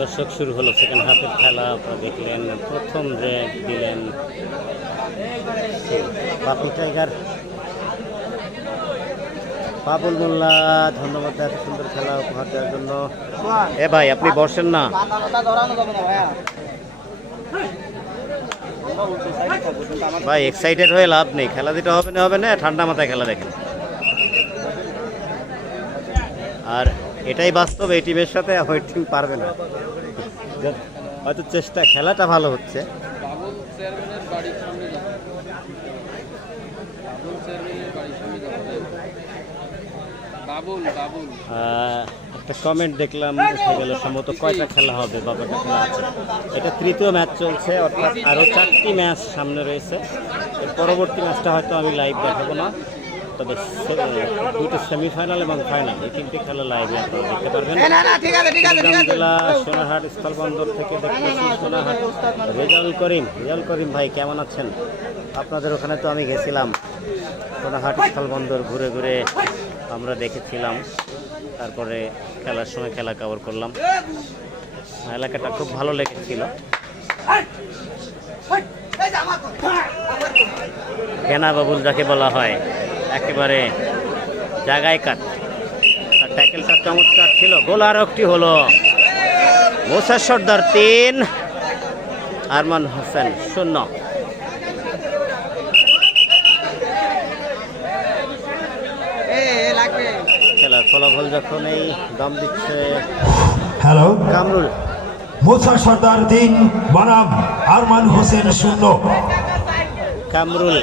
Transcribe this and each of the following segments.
দর্শক শুরু হলো সেকেন্ড হাফের খেলা। দেখলেন, প্রথম রেড দিলেন পাপি টাইগার পাবুল মোল্লা, ধন্যবাদ এত সুন্দর খেলা উপহার দেওয়ার জন্য। এ ভাই, আপনি বসেন না। ভাই এক্সাইটেড হয়ে লাভ নেই। খেলা দিতে হবে না হবে না, ঠান্ডা মাথায় খেলা দেখেন। আর এটাই বাস্তব, এই টিমের সাথে ওই টিম পারবে না। হয়তো চেষ্টা, খেলাটা ভালো হচ্ছে বাবুল চেয়ারম্যানের বাড়ির সামনে যাব বাবুল চেয়ারম্যানের বাড়ির সামনে যাব বাবুল বাবুল আহ, একটা কমেন্ট দেখলাম উঠে গেল সম্ভবত কয়টা খেলা হবে বা কয়টা খেলা আছে। এটা তৃতীয় ম্যাচ চলছে অর্থাৎ আরও চারটি ম্যাচ সামনে রয়েছে। এর পরবর্তী ম্যাচটা হয়তো আমি লাইভ দেখাবো না তবে দুটো সেমিফাইনাল এবং ফাইনাল এই তিনটি খেলা লাইভে আপনারা দেখতে পারবেন। জেলা সোনারহাট স্থলবন্দর থেকে দেখতেছি সোনারহাট। রেজাউল করিম রেজাউল করিম ভাই কেমন আছেন? আপনাদের ওখানে তো আমি গেছিলাম সোনারহাট স্থলবন্দর ঘুরে ঘুরে। আমরা দেখেছিলাম, তারপরে খেলার সময় খেলা কভার করলাম। এলাকাটা খুব ভালো লেগেছিল। কেনা বাবুল যাকে বলা হয়, একেবারে জায়গায় কাট। আর ট্যাকেলটা চমৎকার ছিল। গোল আর একটি হলো মোসা সর্দার তিন, আরমান হোসেন শূন্য খেলার ফলাফল যখন এই দাম দিচ্ছে হ্যালো? কামরুল। মুসা সর্দার তিন বনাম আরমান হোসেন শূন্য। কামরুল।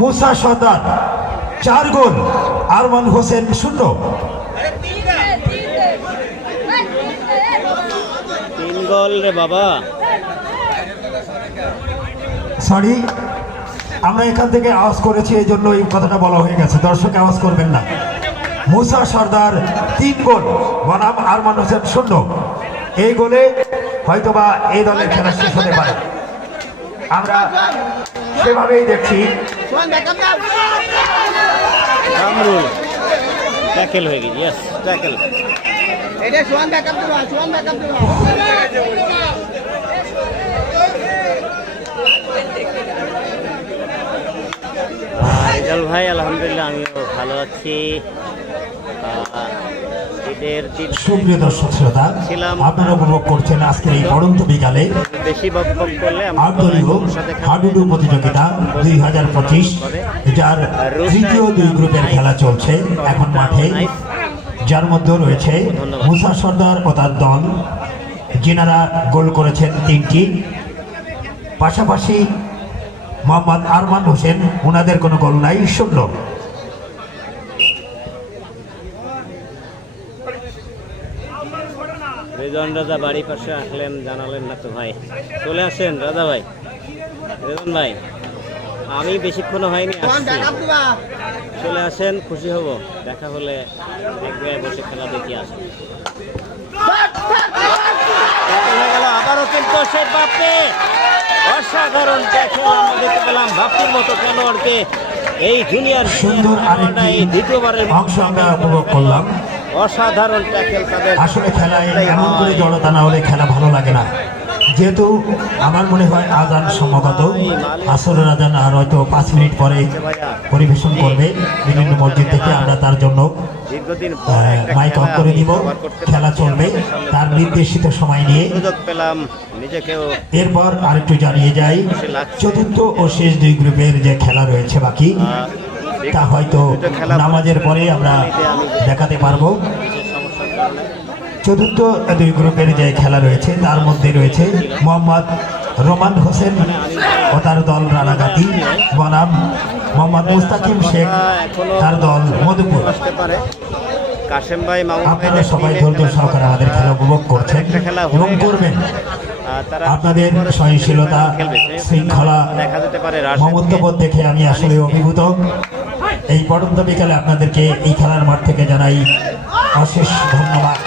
মুসা সর্দার চার গোল আরমান হোসেন শূন্য। তিন গোল রে বাবা। সরি আমরা এখান থেকে আওয়াজ করেছি এই জন্য এই কথাটা বলা হয়ে গেছে। দর্শক আওয়াজ করবেন না। মুসা সর্দার তিন গোল বনাম আরমান হোসেন শূন্য। এই গোলে হয়তোবা এই দলের খেলা শেষ হতে পারে। আমরা সেভাবেই দেখছি। কামরুল। ট্যাকেল হয়ে গেছে এটা সোয়ান ব্যাকআপ দিবা সোয়ান ব্যাকআপ দিবা রেজাল ভাই আলহামদুলিল্লাহ আমিও ভালো আছি। ঈদের দিন সুপ্রিয় দর্শক শ্রোতা আপনারা উপভোগ করছেন আজকের এই পড়ন্ত বিকালে। বেশি বকবক করলে আমরা আটদলীয় সবাই সাথে খাব। হাডুডু প্রতিযোগিতা দুই হাজার পঁচিশ যার তৃতীয় দুই গ্রুপের খেলা চলছে এখন মাঠে। যার মধ্যে রয়েছে মুসা সর্দার ও তার দল। যিনারা গোল করেছেন তিনটি। পাশাপাশি মোহাম্মদ আরমান হোসেন ওনাদের কোনো গোল নাই শূন্য রেজন রাজা বাড়ির পাশে আসলেন জানালেন না তো ভাই। চলে আসেন রাজা ভাই। রেজন ভাই আমি বেশিক্ষণ হয়নি চলে আসেন খুশি হব। দেখা হলে এক জায়গায় বসে খেলা দেখি আসেন আবারও কিন্তু সে বাপে অসাধারণ ট্যাকেল আমরা দেখতে পেলাম বাপির মতো খেলোয়াড়কে। এই জুনিয়র সুন্দর দ্বিতীয়বারের অংশ আমরা উপভোগ করলাম। অসাধারণ ট্যাকেল তাদের আসলে খেলায় এমন করে জড়তা না হলে খেলা ভালো লাগে না। যেহেতু আমার মনে হয় আজান সম্ভবত আসরের আজান আর হয়তো পাঁচ মিনিট পরে পরিবেশন করবে বিভিন্ন মসজিদ থেকে। আমরা তার জন্য মাইক খেলা করে দিব খেলা চলবে তার নির্দেশিত সময় নিয়ে। এরপর আরেকটু জানিয়ে যাই। চতুর্থ ও শেষ দুই গ্রুপের যে খেলা রয়েছে বাকি তা হয়তো নামাজের পরে আমরা দেখাতে পারব। চতুর্থ দুই গ্রুপের যে খেলা রয়েছে, তার মধ্যে রয়েছে মোহাম্মদ রোমান হোসেন ও তার দল রানাগাতি বনাম মোহাম্মদ মুস্তাকিম শেখ, তার দল মধুপুর। আপনারা সবাই ধৈর্য সহকারে আমাদের খেলা উপভোগ করছেন এবং করবেন। আপনাদের সহনশীলতা শৃঙ্খলা। মমত্ববোধ দেখে আমি আসলে অভিভূত। এই পড়ন্ত বিকালে আপনাদেরকে এই খেলার মাঠ থেকে জানাই অশেষ ধন্যবাদ।